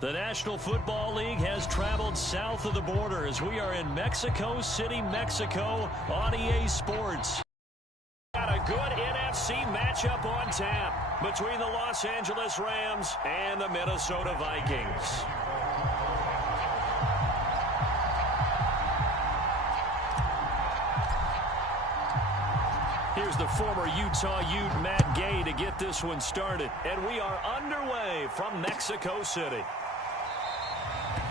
The National Football League has traveled south of the border as we are in Mexico City, Mexico on EA Sports. Got a good NFC matchup on tap between the Los Angeles Rams and the Minnesota Vikings. Here's the former Utah Ute Matt Gay to get this one started. And we are underway from Mexico City.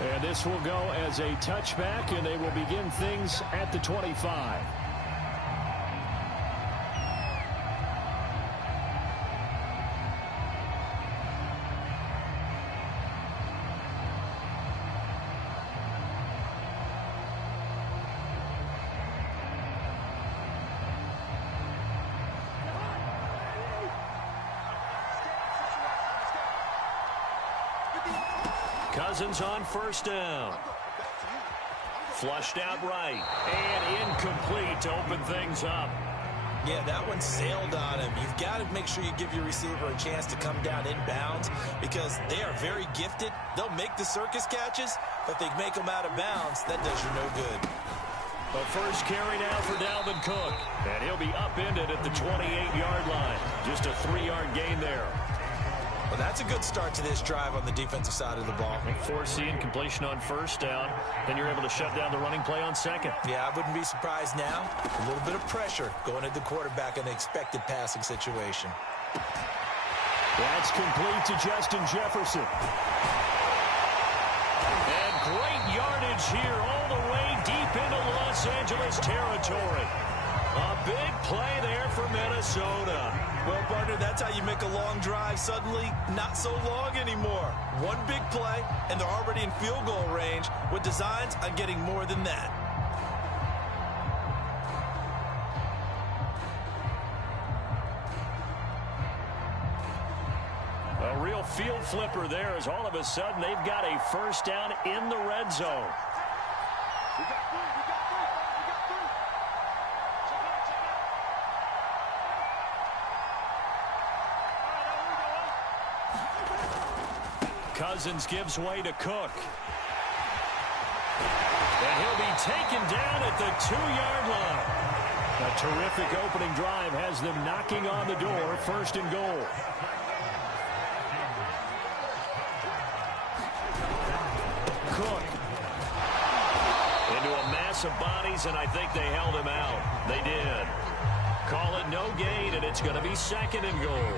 And this will go as a touchback, and they will begin things at the 25. Cousins on first down. Flushed out right. And incomplete to open things up. Yeah, that one sailed on him. You've got to make sure you give your receiver a chance to come down inbounds because they are very gifted. They'll make the circus catches, but they make them out of bounds. That does you no good. The first carry now for Dalvin Cook. And he'll be upended at the 28-yard line. Just a 3-yard gain there. Well, that's a good start to this drive on the defensive side of the ball. Forcing completion on first down. Then you're able to shut down the running play on second. Yeah, I wouldn't be surprised now. A little bit of pressure going at the quarterback in an expected passing situation. That's complete to Justin Jefferson. And great yardage here all the way deep into Los Angeles territory. A big play there for Minnesota. Well, partner, that's how you make a long drive suddenly not so long anymore. One big play, and they're already in field goal range with designs on getting more than that. A real field flipper there as all of a sudden they've got a first down in the red zone. Cousins gives way to Cook. And he'll be taken down at the 2-yard line. A terrific opening drive has them knocking on the door, first and goal. Cook. Into a mass of bodies, and I think they held him out. They did. Call it no gain, and it's going to be second and goal.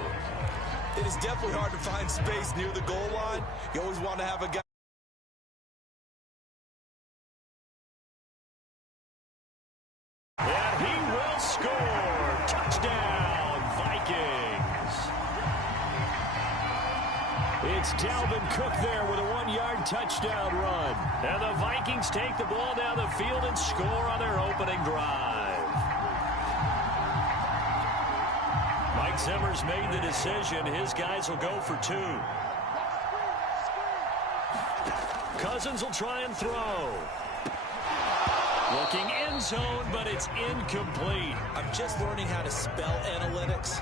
It is definitely hard to find space near the goal line. You always want to have a guy. And he will score. Touchdown, Vikings. It's Dalvin Cook there with a 1-yard touchdown run. And the Vikings take the ball down the field and score on their opening drive. Mike Zimmer's made the decision. His guys will go for 2. Cousins will try and throw. Looking end zone, but it's incomplete. I'm just learning how to spell analytics,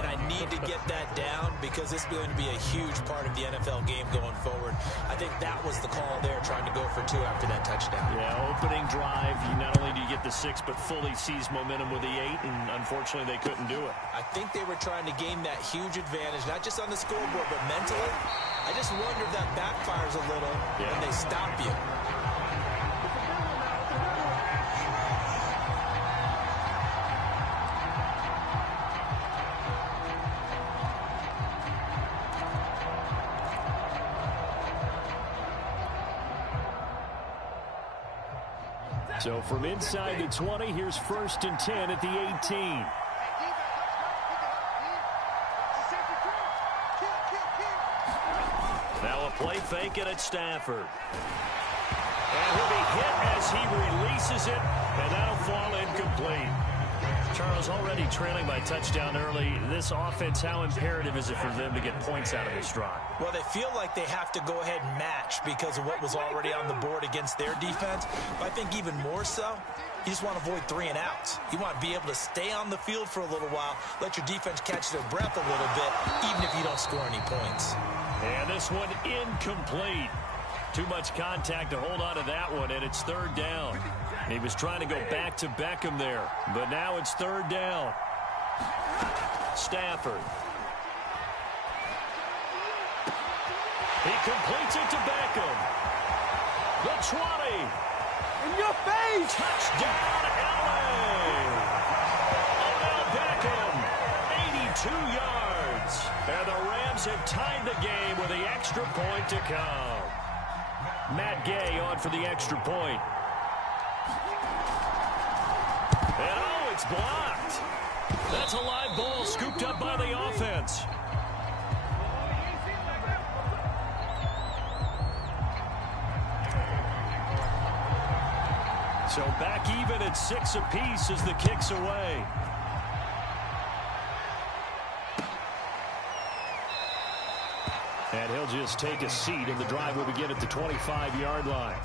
and I need to get that down because it's going to be a huge part of the NFL game going forward. I think that was the call there, trying to go for 2 after that touchdown. Yeah, opening drive, not only do you get the 6, but fully seize momentum with the 8, and unfortunately they couldn't do it. I think they were trying to gain that huge advantage, not just on the scoreboard, but mentally. I just wonder if that backfires a little when they stop you. So from inside the 20, here's 1st and 10 at the 18. Now a play fake it at Stafford. And he'll be hit as he releases it, and that'll fall incomplete. Charles, already trailing by touchdown early. This offense, how imperative is it for them to get points out of this drive? Well, they feel like they have to go ahead and match because of what was already on the board against their defense. But I think even more so, you just want to avoid 3 and outs. You want to be able to stay on the field for a little while, let your defense catch their breath a little bit, even if you don't score any points. And this one incomplete. Too much contact to hold on to that one, and it's third down. He was trying to go back to Beckham there, but now it's third down. Stafford. He completes it to Beckham. The 20. In your face! Touchdown, L.A. Odell Beckham, 82 yards. And the Rams have tied the game with the extra point to come. Matt Gay on for the extra point. And oh, it's blocked. That's a live ball scooped up by the offense. So back even at 6 apiece as the kick's away. And he'll just take a seat, and the drive will begin at the 25-yard line.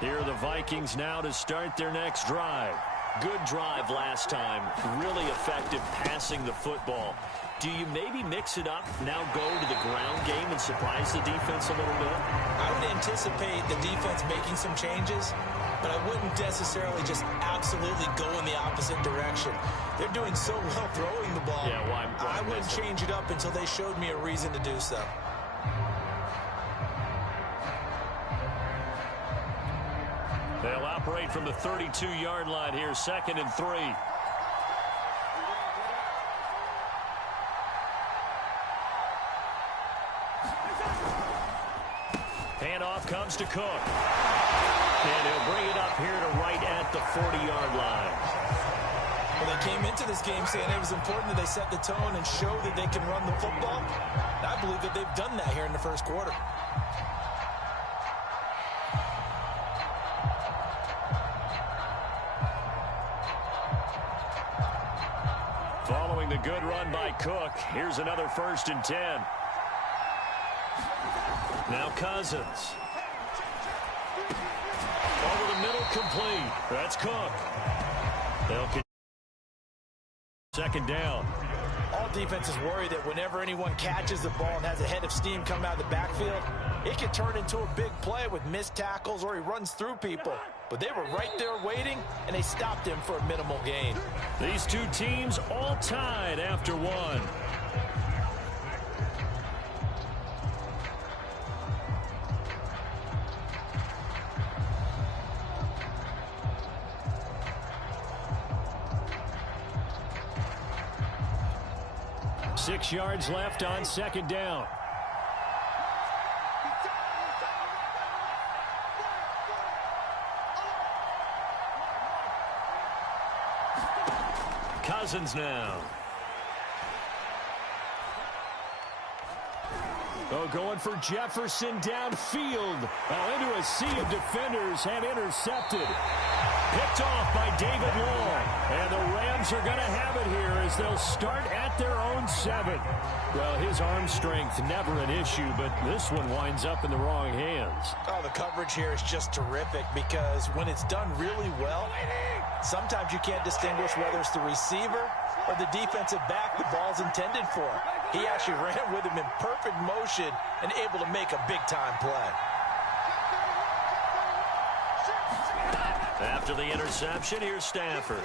Here are the Vikings now to start their next drive. Good drive last time. Really effective passing the football. Do you maybe mix it up, now go to the ground game and surprise the defense a little bit? I would anticipate the defense making some changes, but I wouldn't necessarily just absolutely go in the opposite direction. They're doing so well throwing the ball. Yeah, why I wouldn't change it up until they showed me a reason to do so. They'll operate from the 32-yard line here, 2nd and 3. Handoff comes to Cook. And he'll bring it up here to right at the 40-yard line. Well, they came into this game saying it was important that they set the tone and show that they can run the football. And I believe that they've done that here in the first quarter. Following the good run by Cook, here's another 1st and 10. Now Cousins. Over the middle, complete. That's Cook. They'll continue. 2nd down. All defenses worry that whenever anyone catches the ball and has a head of steam come out of the backfield, it can turn into a big play with missed tackles or he runs through people. But they were right there waiting, and they stopped him for a minimal gain. These two teams all tied after one. Six yards left on 2nd down. Cousins now. Oh, going for Jefferson downfield. Into a sea of defenders and intercepted. Picked off by David Long. And the Rams are going to have it here as they'll start at their own 7. Well, his arm strength never an issue, but this one winds up in the wrong hands. Oh, the coverage here is just terrific because when it's done really well, sometimes you can't distinguish whether it's the receiver or the defensive back the ball's intended for. He actually ran with him in perfect motion and able to make a big-time play. After the interception, here's Stafford.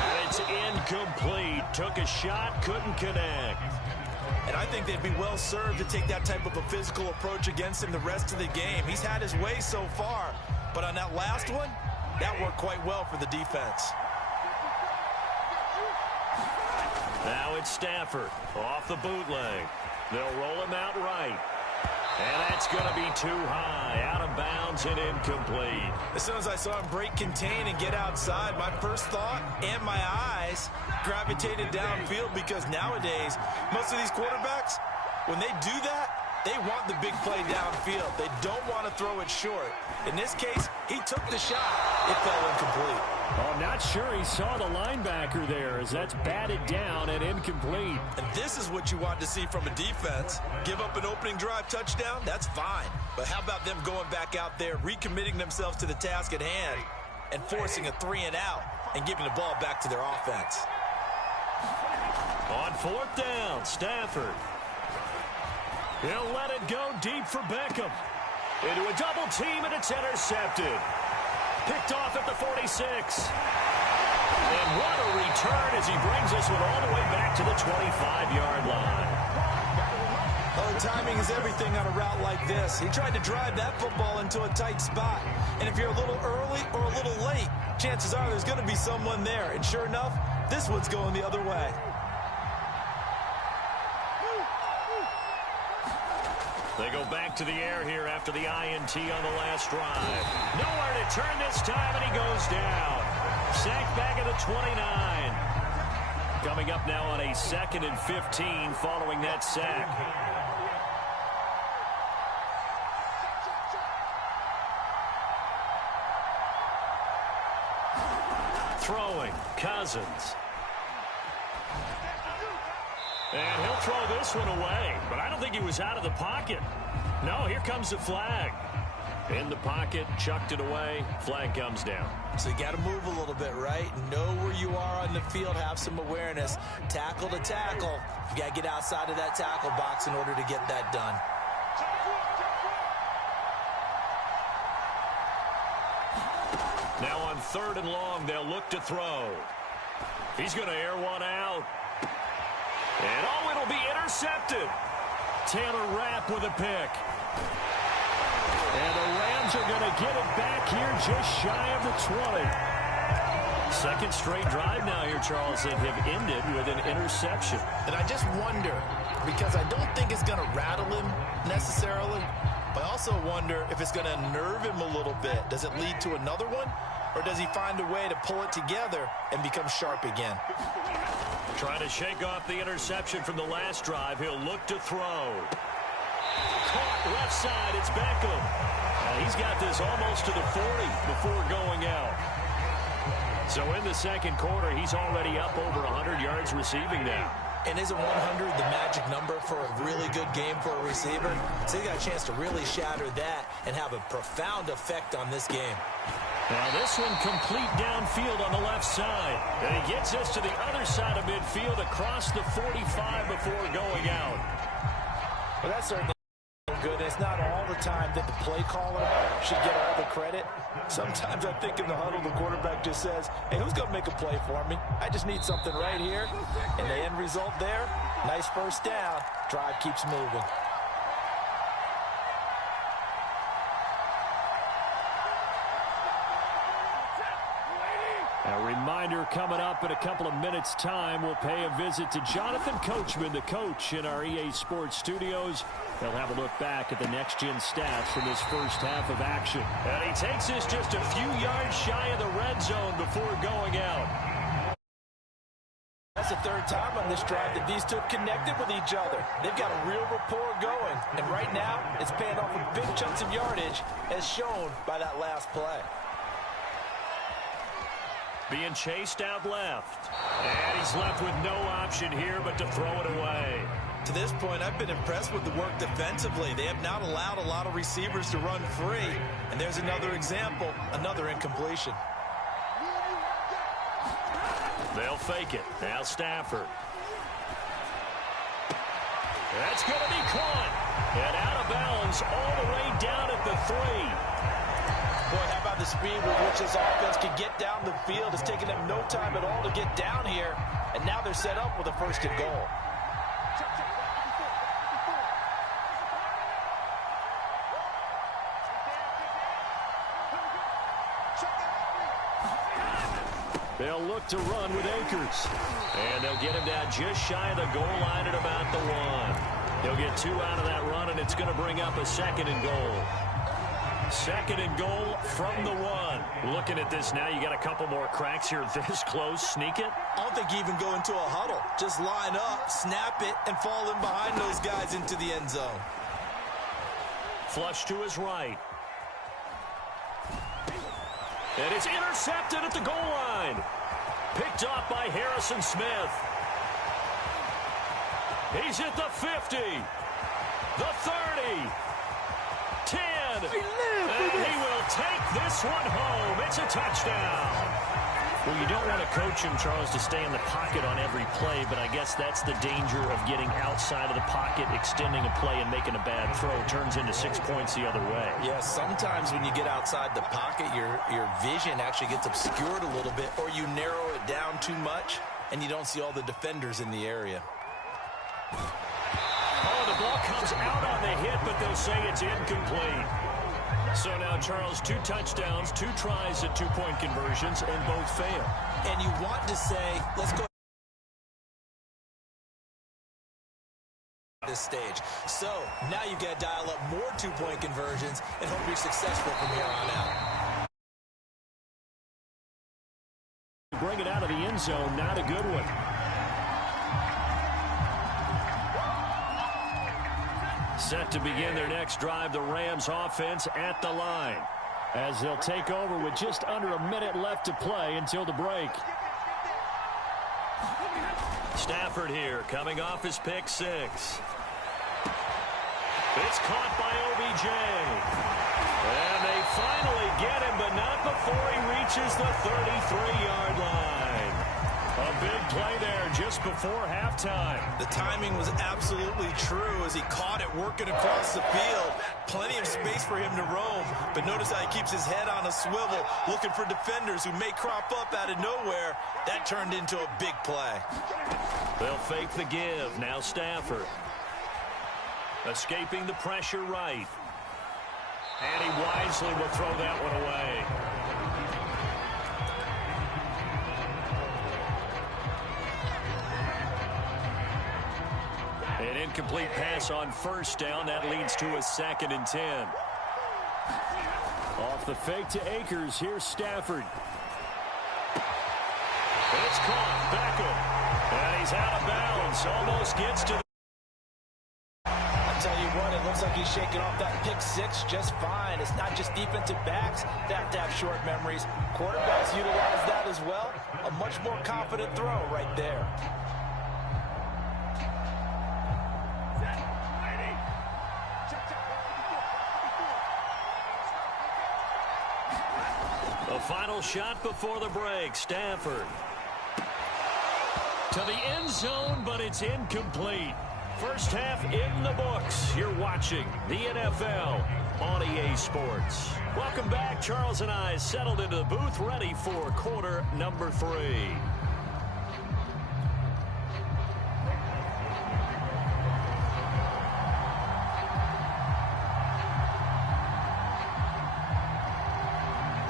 And it's incomplete. Took a shot, couldn't connect. And I think they'd be well served to take that type of a physical approach against him the rest of the game. He's had his way so far, but on that last one, that worked quite well for the defense. Now it's Stafford off the bootleg. They'll roll him out right. And that's going to be too high, out of bounds and incomplete. As soon as I saw him break contain and get outside, my first thought and my eyes gravitated downfield because nowadays, most of these quarterbacks, when they do that, they want the big play downfield. They don't want to throw it short. In this case, he took the shot. It fell incomplete. Oh, I'm not sure he saw the linebacker there as that's batted down and incomplete. And this is what you want to see from a defense. Give up an opening drive touchdown, that's fine. But how about them going back out there, recommitting themselves to the task at hand and forcing a 3-and-out and giving the ball back to their offense. On 4th down, Stafford. He'll let it go deep for Beckham. Into a double team, and it's intercepted. Picked off at the 46. And what a return as he brings this one all the way back to the 25-yard line. Oh, timing is everything on a route like this. He tried to drive that football into a tight spot. And if you're a little early or a little late, chances are there's going to be someone there. And sure enough, this one's going the other way. They go back to the air here after the INT on the last drive. Nowhere to turn this time, and he goes down. Sacked back at the 29. Coming up now on a 2nd and 15 following that sack. Throwing, Cousins. And he'll throw this one away, but I don't think he was out of the pocket. No, here comes the flag. In the pocket, chucked it away, flag comes down. So you got to move a little bit, right? Know where you are on the field, have some awareness. Tackle to tackle. You got to get outside of that tackle box in order to get that done. Now on 3rd and long, they'll look to throw. He's going to air one out. And oh, it'll be intercepted. Taylor Rapp with a pick. And the Rams are going to get it back here just shy of the 20. Second straight drive now here, Charles, that have ended with an interception. And I just wonder, because I don't think it's going to rattle him necessarily, but I also wonder if it's going to nerve him a little bit. Does it lead to another one? Or does he find a way to pull it together and become sharp again? Trying to shake off the interception from the last drive. He'll look to throw. Caught left side. It's Beckham. He's got this almost to the 40 before going out. So in the second quarter, he's already up over 100 yards receiving now. And isn't 100 the magic number for a really good game for a receiver? So he got a chance to really shatter that and have a profound effect on this game. Now this one complete downfield on the left side. And he gets us to the other side of midfield across the 45 before going out. Well, that's certainly good. It's not all the time that the play caller should get all the credit. Sometimes I think in the huddle, the quarterback just says, hey, who's going to make a play for me? I just need something right here. And the end result there, nice first down. Drive keeps moving. A reminder coming up in a couple of minutes' time. We'll pay a visit to Jonathan Coachman, the coach in our EA Sports studios. They'll have a look back at the next-gen stats from this first half of action. And he takes this just a few yards shy of the red zone before going out. That's the third time on this drive that these two have connected with each other. They've got a real rapport going. And right now, it's paying off with big chunks of yardage, as shown by that last play. Being chased out left. And he's left with no option here but to throw it away. To this point, I've been impressed with the work defensively. They have not allowed a lot of receivers to run free. And there's another example, another incompletion. They'll fake it. Now Stafford. That's going to be caught. And out of bounds all the way down at the 3. Boy, how about the speed with which this offense can get down the field? It's taken them no time at all to get down here. And now they're set up with a 1st and goal. They'll look to run with Akers. And they'll get him down just shy of the goal line at about the 1. He'll get 2 out of that run, and it's going to bring up a 2nd and goal. 2nd and goal from the 1. Looking at this now, you got a couple more cracks here this close. Sneak it? I don't think you even go into a huddle. Just line up, snap it, and fall in behind those guys into the end zone. Flush to his right. And it's intercepted at the goal line. Picked off by Harrison Smith. He's at the 50. The 30. 10. again. And he will take this one home. It's a touchdown. Well, you don't want to coach him, Charles, to stay in the pocket on every play, but I guess that's the danger of getting outside of the pocket, extending a play, and making a bad throw. Turns into 6 points the other way. Yeah, sometimes when you get outside the pocket, your vision actually gets obscured a little bit, or you narrow it down too much, and you don't see all the defenders in the area. Oh, the ball comes out on the hit, but they'll say it's incomplete. So now, Charles, 2 touchdowns, 2 tries at 2-point conversions, and both fail. And you want to say, let's go this stage. So now you've got to dial up more 2-point conversions and hope you're successful from here on out. Bring it out of the end zone, not a good one. Set to begin their next drive, the Rams offense at the line, as they'll take over with just under a minute left to play until the break. Stafford here, coming off his pick 6. It's caught by OBJ. And they finally get him, but not before he reaches the 33-yard line. A big play there just before halftime. The timing was absolutely true as he caught it working across the field. Plenty of space for him to roam, but notice how he keeps his head on a swivel, looking for defenders who may crop up out of nowhere. That turned into a big play. They'll fake the give. Now Stafford. Escaping the pressure right. And he wisely will throw that one away. An incomplete pass on first down. That leads to a 2nd and 10. Off the fake to Akers. Here's Stafford. It's caught. Beckham. And he's out of bounds. Almost gets to the... I'll tell you what, it looks like he's shaking off that pick 6 just fine. It's not just defensive backs that have to have short memories. Quarterbacks utilize that as well. A much more confident throw right there. The final shot before the break. Stafford to the end zone, but it's incomplete. First half in the books. You're watching the NFL on EA Sports. Welcome back. Charles and I settled into the booth, ready for quarter number 3.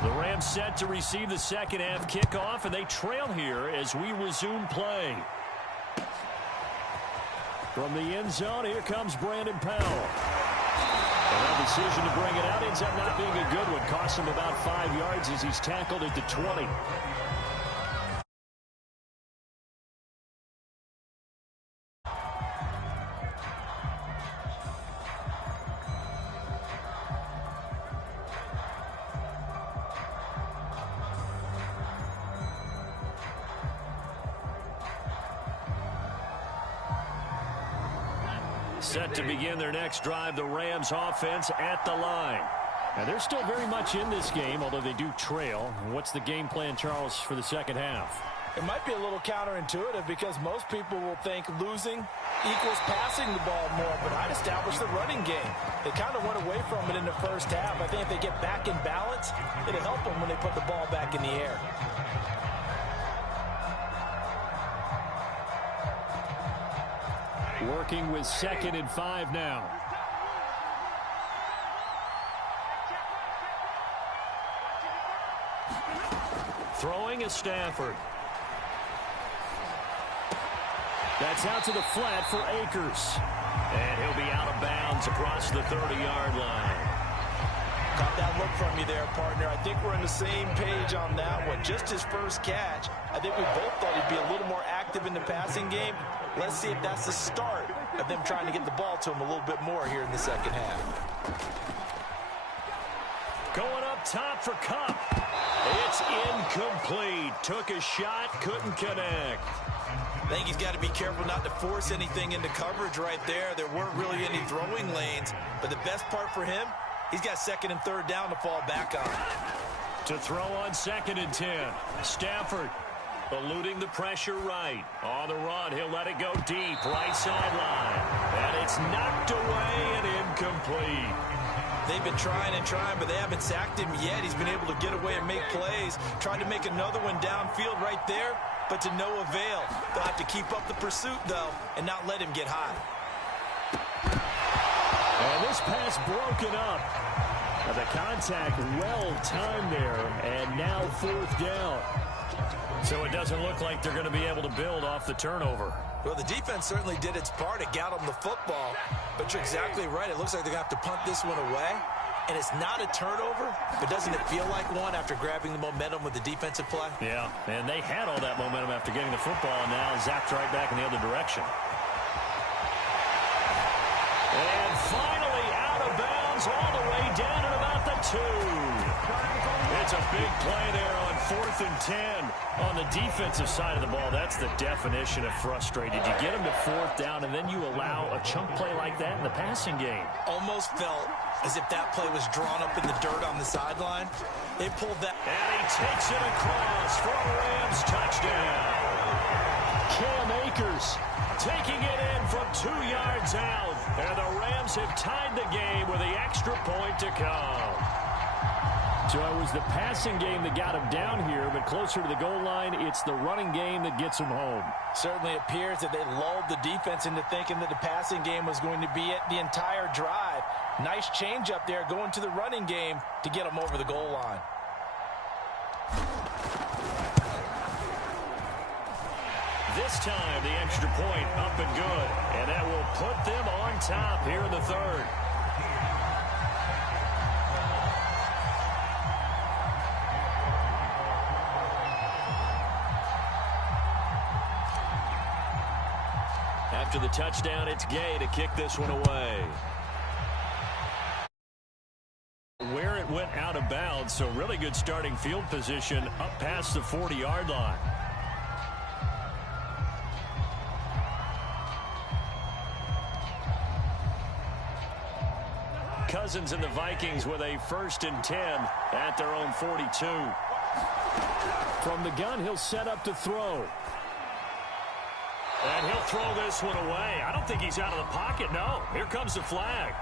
The Rams set to receive the second half kickoff, and they trail here as we resume play. From the end zone, here comes Brandon Powell. And that decision to bring it out ends up not being a good one. Costs him about 5 yards as he's tackled at the 20. Set to begin their next drive, the Rams offense at the line. And they're still very much in this game, although they do trail. What's the game plan, Charles, for the second half? It might be a little counterintuitive because most people will think losing equals passing the ball more, but I'd establish the running game. They kind of went away from it in the first half. I think if they get back in balance, it'll help them when they put the ball back in the air. Working with 2nd and 5 now. Throwing is Stafford. That's out to the flat for Akers. And he'll be out of bounds across the 30-yard line. Got that look from you there, partner. I think we're on the same page on that one. Just his first catch. I think we both thought he'd be a little more active in the passing game. Let's see if that's the start of them trying to get the ball to him a little bit more here in the second half. Going up top for Kupp. It's incomplete. Took a shot, couldn't connect. I think he's got to be careful not to force anything into coverage right there. There weren't really any throwing lanes, but the best part for him, He's got second and third down to fall back on. To throw on 2nd and 10. Stafford eluding the pressure right. On the run, he'll let it go deep. Right sideline. And it's knocked away and incomplete. They've been trying and trying, but they haven't sacked him yet. He's been able to get away and make plays. Tried to make another one downfield right there, but to no avail. They'll have to keep up the pursuit, though, and not let him get high. And this pass broken up. The contact well-timed there, and now 4th down. So it doesn't look like they're going to be able to build off the turnover. Well, the defense certainly did its part. It got them the football. But you're exactly right. It looks like they're going to have to punt this one away. And it's not a turnover, but doesn't it feel like one after grabbing the momentum with the defensive play? Yeah, and they had all that momentum after getting the football, and now zapped right back in the other direction. And finally out of bounds all the way down at about the 2. It's a big play there on 4th and 10 on the defensive side of the ball. That's the definition of frustrated. You get them to 4th down, and then you allow a chunk play like that in the passing game. Almost felt as if that play was drawn up in the dirt on the sideline. They pulled that. And he takes it across for a Rams touchdown. Cam Akers taking it in from 2 yards out. And the Rams have tied the game with the extra point to come. So it was the passing game that got him down here, but closer to the goal line, it's the running game that gets him home. Certainly appears that they lulled the defense into thinking that the passing game was going to be it the entire drive. Nice change up there going to the running game to get them over the goal line. This time, the extra point up and good, and that will put them on top here in the 3rd. After the touchdown, it's Gay to kick this one away. Where it went out of bounds, so really good starting field position up past the 40-yard line. Cousins and the Vikings with a 1st and 10 at their own 42. From the gun, he'll set up to throw. And he'll throw this one away. I don't think he's out of the pocket, no. Here comes the flag.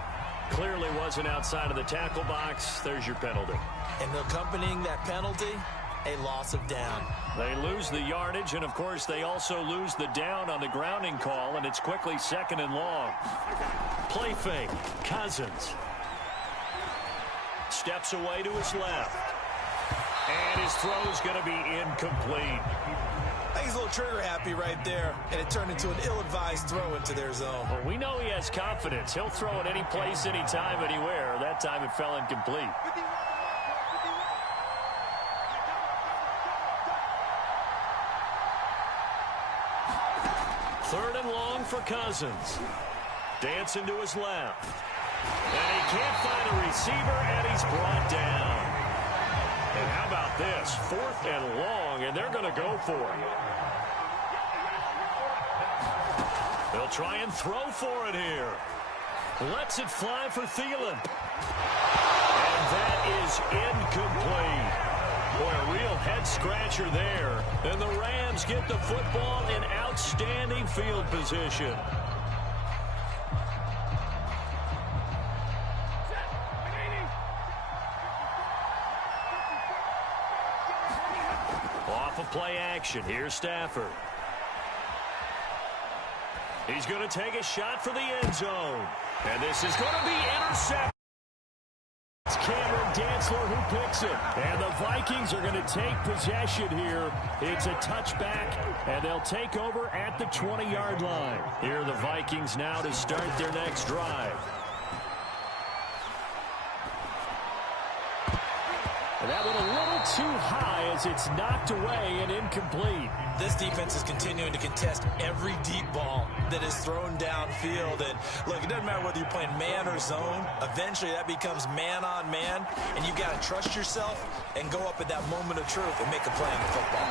Clearly wasn't outside of the tackle box. There's your penalty. And accompanying that penalty, a loss of down. They lose the yardage, and, of course, they also lose the down on the grounding call, and it's quickly 2nd and long. Play fake. Cousins steps away to his left. And his throw's going to be incomplete. I think he's a little trigger happy right there, and it turned into an ill-advised throw into their zone. Well, we know he has confidence. He'll throw it any place, anytime, anywhere. That time it fell incomplete. Third and long for Cousins. Dancing to his left. And he can't find a receiver, and he's brought down. And how about this? 4th and long, and they're going to go for it. They'll try and throw for it here. Lets it fly for Thielen. And that is incomplete. Boy, a real head-scratcher there. And the Rams get the football in outstanding field position. Off of play action. Here's Stafford. He's going to take a shot for the end zone. And this is going to be intercepted. It's Cameron Dantzler who picks it. And the Vikings are going to take possession here. It's a touchback, and they'll take over at the 20-yard line. Here are the Vikings now to start their next drive. And that one a little too high as it's knocked away and incomplete. This defense is continuing to contest every deep ball that is thrown downfield. And look, it doesn't matter whether you're playing man or zone. Eventually that becomes man on man, and you've got to trust yourself and go up at that moment of truth and make a play on the football.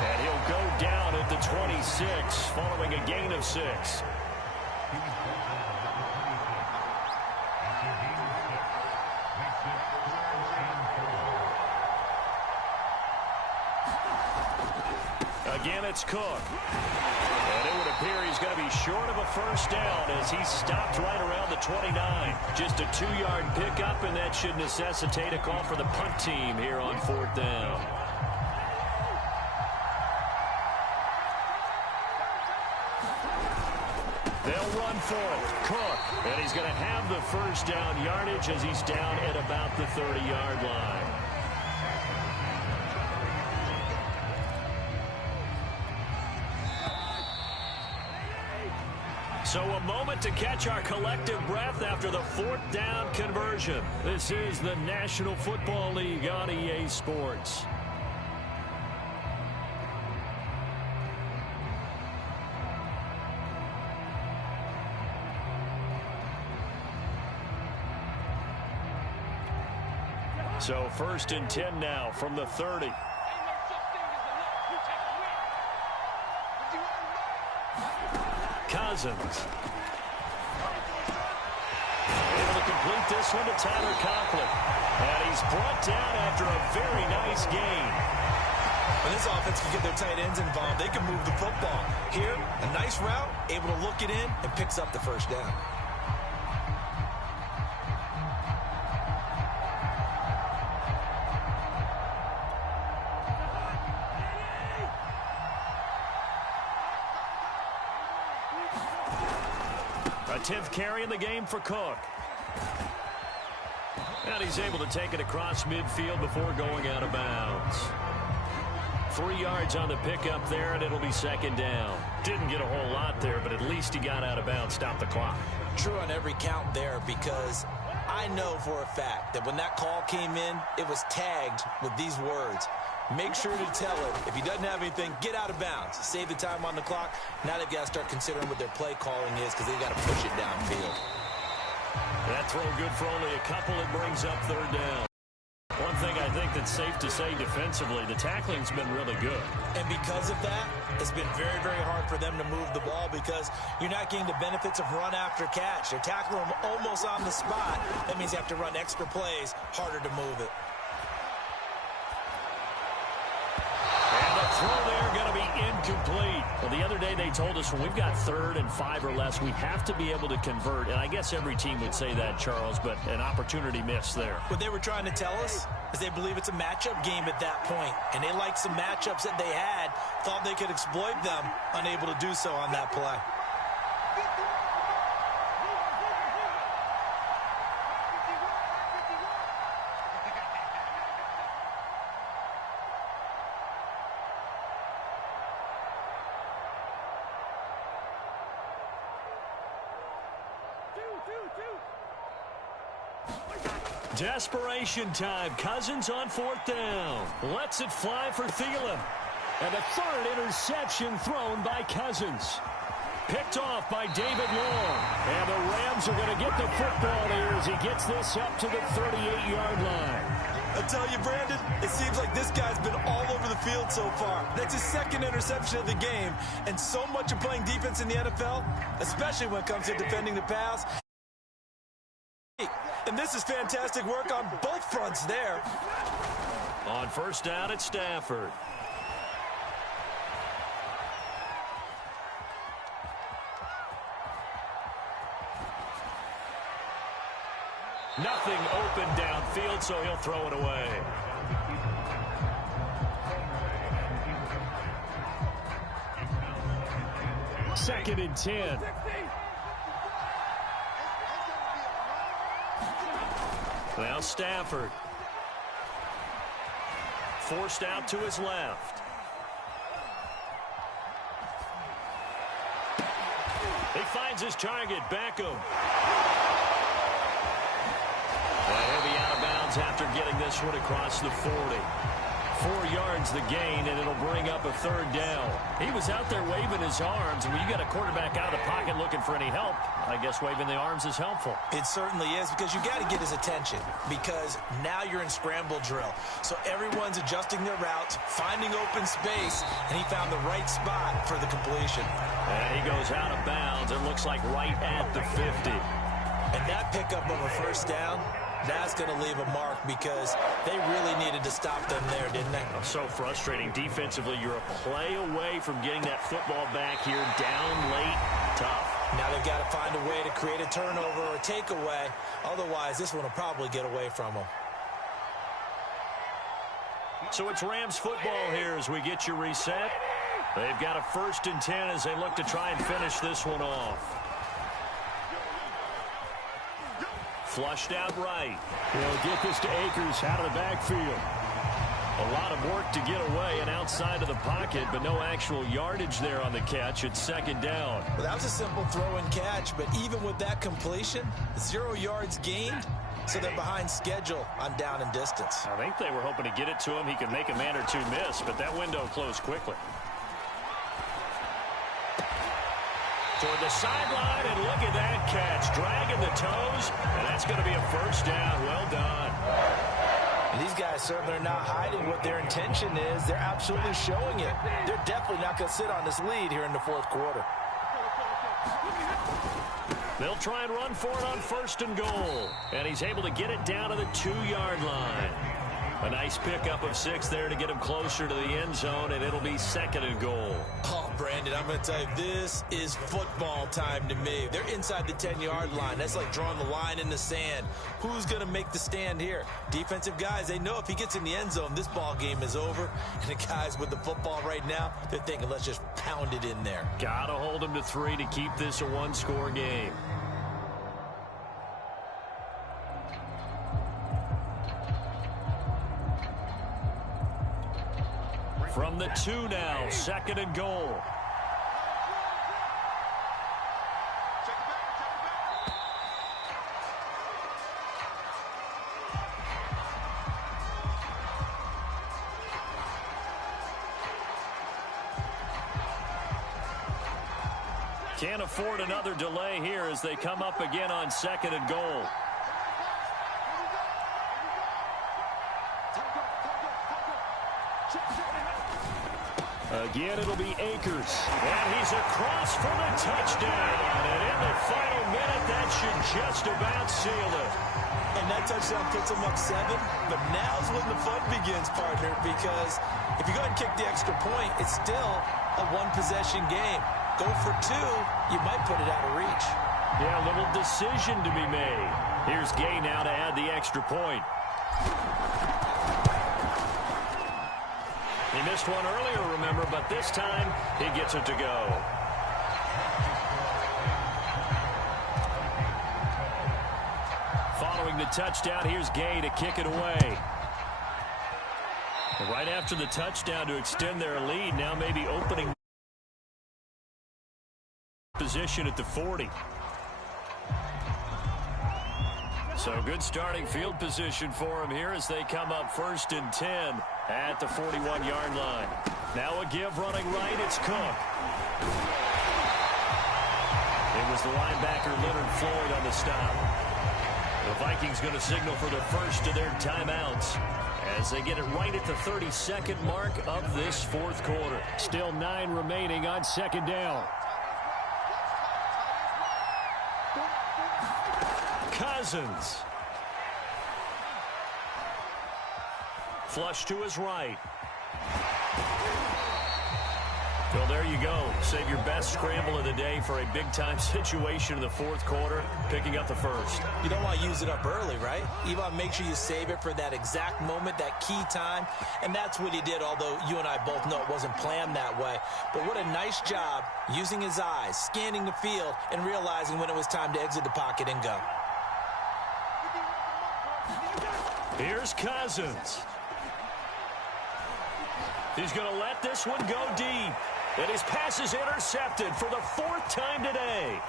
And he'll go down at the 26 following a gain of 6. Again, it's Cook. And it would appear he's going to be short of a first down as he's stopped right around the 29. Just a 2-yard pickup, and that should necessitate a call for the punt team here on 4th down. They'll run for it. Cook. And he's going to have the first down yardage as he's down at about the 30-yard line. So a moment to catch our collective breath after the 4th down conversion. This is the National Football League on EA Sports. So 1st and 10 now from the 30. Cousins. Able to complete this one to Tyler Conklin. And he's brought down after a very nice gain. When this offense can get their tight ends involved, they can move the football. Here, a nice route, able to look it in, and picks up the first down. A 10th carry in the game for Cook. And he's able to take it across midfield before going out of bounds. 3 yards on the pickup there, and it'll be 2nd down. Didn't get a whole lot there, but at least he got out of bounds, stopped the clock. True on every count there, because I know for a fact that when that call came in, it was tagged with these words. Make sure to tell him, if he doesn't have anything, get out of bounds. Save the time on the clock. Now they've got to start considering what their play calling is because they've got to push it downfield. That throw good for only a couple. It brings up 3rd down. One thing I think that's safe to say defensively, the tackling's been really good. And because of that, it's been very, very hard for them to move the ball because you're not getting the benefits of run after catch. They're tackling them almost on the spot. That means you have to run extra plays, harder to move it. Throw there going to be incomplete. Well, the other day they told us when we've got 3rd and 5 or less, we have to be able to convert. And I guess every team would say that, Charles, but an opportunity missed there. What they were trying to tell us is they believe it's a matchup game at that point. And they liked some matchups that they had, thought they could exploit them, unable to do so on that play. Desperation time. Cousins on 4th down. Lets it fly for Thielen. And the 3rd interception thrown by Cousins. Picked off by David Long. And the Rams are going to get the football here as he gets this up to the 38-yard line. I tell you, Brandon, it seems like this guy's been all over the field so far. That's his 2nd interception of the game. And so much of playing defense in the NFL, especially when it comes to defending the pass. And this is fantastic work on both fronts there. On 1st down, it's Stafford. Nothing open downfield, so he'll throw it away. Second and 10. Now Stafford. Forced out to his left. He finds his target, Beckham. And he'll be out of bounds after getting this one across the 40. 4 yards the gain, and it'll bring up a 3rd down. He was out there waving his arms, and when you got a quarterback out of the pocket looking for any help, I guess waving the arms is helpful. It certainly is, because you got to get his attention, because now you're in scramble drill. So everyone's adjusting their routes, finding open space, and he found the right spot for the completion. And he goes out of bounds. It looks like right at the 50. And that pickup of a 1st down, That's going to leave a mark because they really needed to stop them there, didn't they? So frustrating. Defensively, you're a play away from getting that football back here. Down late, tough. Now they've got to find a way to create a turnover or a takeaway. Otherwise, this one will probably get away from them. So it's Rams football here as we get you reset. They've got a 1st and 10 as they look to try and finish this one off. Flushed out right. They'll get this to Akers out of the backfield. A lot of work to get away and outside of the pocket, but no actual yardage there on the catch. It's 2nd down. Well, that was a simple throw and catch, but even with that completion, 0 yards gained, so they're behind schedule on down and distance. I think they were hoping to get it to him. He could make a man or two miss, but that window closed quickly. Toward the sideline, and look at that catch. Dragging the toes, and that's going to be a 1st down. Well done. And these guys certainly are not hiding what their intention is. They're absolutely showing it. They're definitely not going to sit on this lead here in the 4th quarter. They'll try and run for it on 1st and goal. And he's able to get it down to the 2-yard line. A nice pickup of 6 there to get him closer to the end zone, and it'll be 2nd and goal. Oh, Brandon, I'm going to tell you, this is football time to me. They're inside the 10-yard line. That's like drawing the line in the sand. Who's going to make the stand here? Defensive guys, they know if he gets in the end zone, this ball game is over. And the guys with the football right now, they're thinking, let's just pound it in there. Got to hold him to 3 to keep this a 1-score game. From the 2 now, 2nd and goal. Can't afford another delay here as they come up again on 2nd and goal. Again, it'll be Akers. And he's across for the touchdown. And in the final minute, that should just about seal it. And that touchdown puts them up 7. But now's when the fun begins, partner, because if you go ahead and kick the extra point, it's still a 1-possession game. Go for 2, you might put it out of reach. Yeah, a little decision to be made. Here's Gay now to add the extra point. He missed one earlier, remember, but this time he gets it to go. Following the touchdown, here's Gay to kick it away. Right after the touchdown to extend their lead, now maybe opening position at the 40. So good starting field position for him here as they come up 1st and 10 at the 41-yard line. Now a give running right. It's Cook. It was the linebacker Leonard Floyd on the stop. The Vikings going to signal for the first of their timeouts as they get it right at the 32nd mark of this 4th quarter. Still 9 remaining on 2nd down. Cousins. Flush to his right. Well, there you go. Save your best scramble of the day for a big-time situation in the 4th quarter, picking up the first. You don't want to use it up early, right? You want to make sure you save it for that exact moment, that key time, and that's what he did, although you and I both know it wasn't planned that way. But what a nice job using his eyes, scanning the field, and realizing when it was time to exit the pocket and go. Here's Cousins. He's going to let this one go deep. And his pass is intercepted for the 4th time today.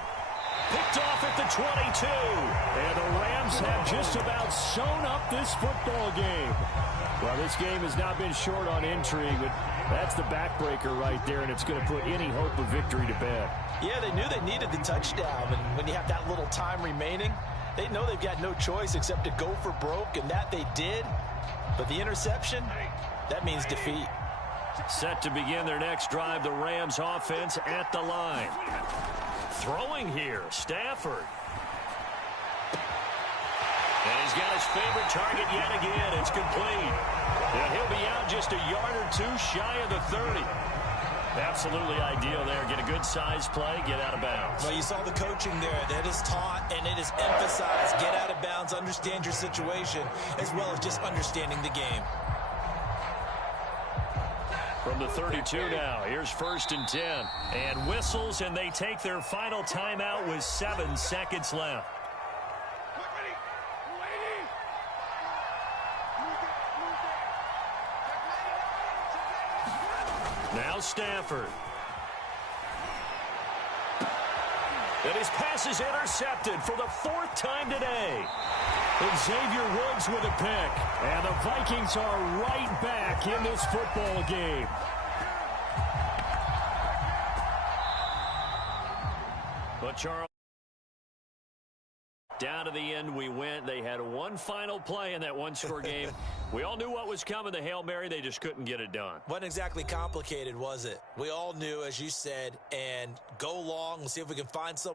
Picked off at the 22. And the Rams have just about sewn up this football game. Well, this game has not been short on intrigue, but that's the backbreaker right there, and it's going to put any hope of victory to bed. Yeah, they knew they needed the touchdown, and when you have that little time remaining, they know they've got no choice except to go for broke, and that they did. But the interception, that means defeat. Set to begin their next drive, the Rams offense at the line. Throwing here, Stafford. And he's got his favorite target yet again. It's complete. And he'll be out just a yard or two shy of the 30. Absolutely ideal there. Get a good size play, get out of bounds. Well, you saw the coaching there. That is taught and it is emphasized. Get out of bounds, understand your situation, as well as just understanding the game. From the 32 now, here's 1st and 10. And whistles, and they take their final timeout with 7 seconds left. Now Stafford. And his pass is intercepted for the 4th time today. Xavier Woods with a pick. And the Vikings are right back in this football game. But Charles, down to the end we went. They had one final play in that one-score game. We all knew what was coming, the Hail Mary. They just couldn't get it done. Wasn't exactly complicated, was it? We all knew, as you said, and go long. We'll see if we can find some.